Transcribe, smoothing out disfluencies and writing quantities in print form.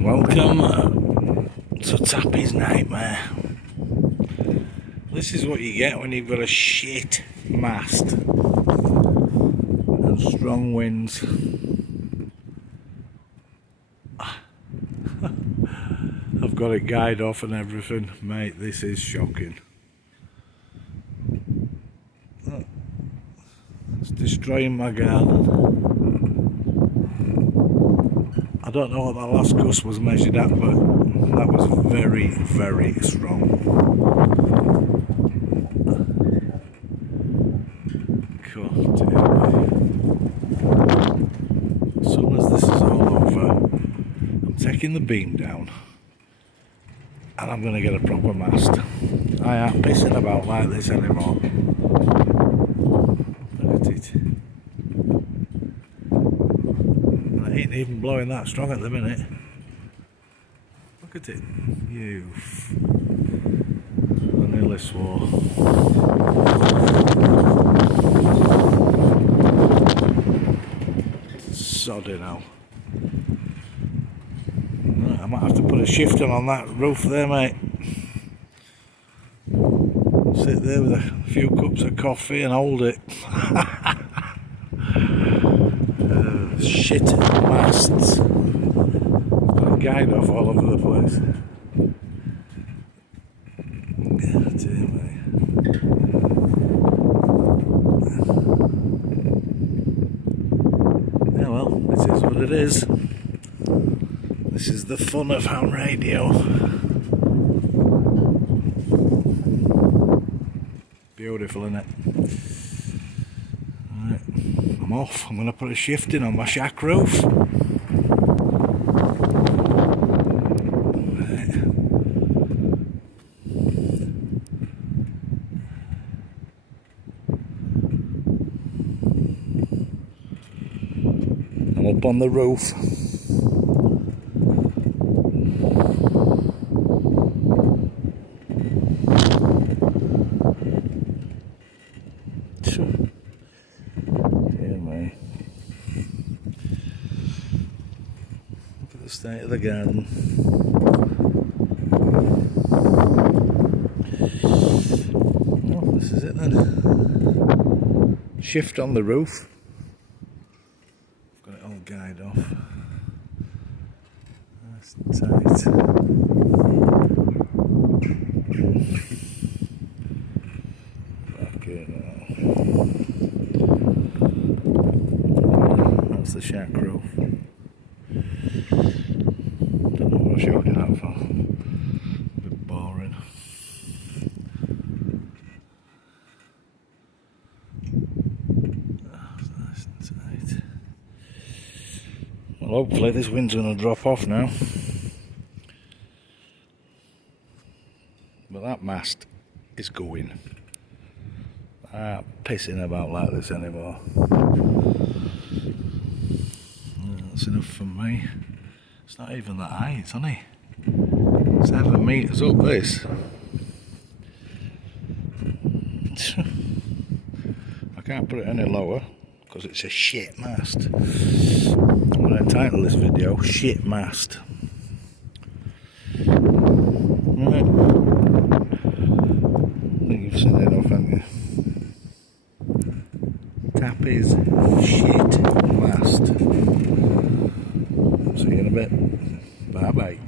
Welcome to Tappy's Nightmare. This is what you get when you've got a shit mast and strong winds. I've got it guyed off and everything. Mate, this is shocking. It's destroying my garden. I don't know what that last gust was measured at, but that was very, very strong. God damn. As soon as this is all over, I'm taking the beam down and I'm going to get a proper mast. I ain't pissing about like this anymore. Look at it. Ain't even blowing that strong at the minute. Look at it. You. I nearly swore. Sodding hell. I might have to put a shifter on that roof there, mate. Sit there with a few cups of coffee and hold it. Shit masts. Got a guide off all over the place. God damn, mate. Yeah, well, this is what it is. This is the fun of ham radio. Beautiful, isn't it? Right, I'm off. I'm going to put a shifting on my shack roof. Right. I'm up on the roof. Look at the state of the garden. Oh, this is it then. Shift on the roof. I've got it all guyed off. That's tight. Okay, now. That's the shack roof. Don't know what I showed you that for. A bit boring. That's nice and tight. Well, hopefully this wind's going to drop off now. But that mast is going. I'm not pissing about like this anymore. That's enough for me. It's not even that high, it's only 7 metres up this. I can't put it any lower because it's a shit mast. I'm going to title this video Shit Mast. Right. I think you've seen enough, haven't you? Tappy's shit mast. See you in a bit. Bye bye.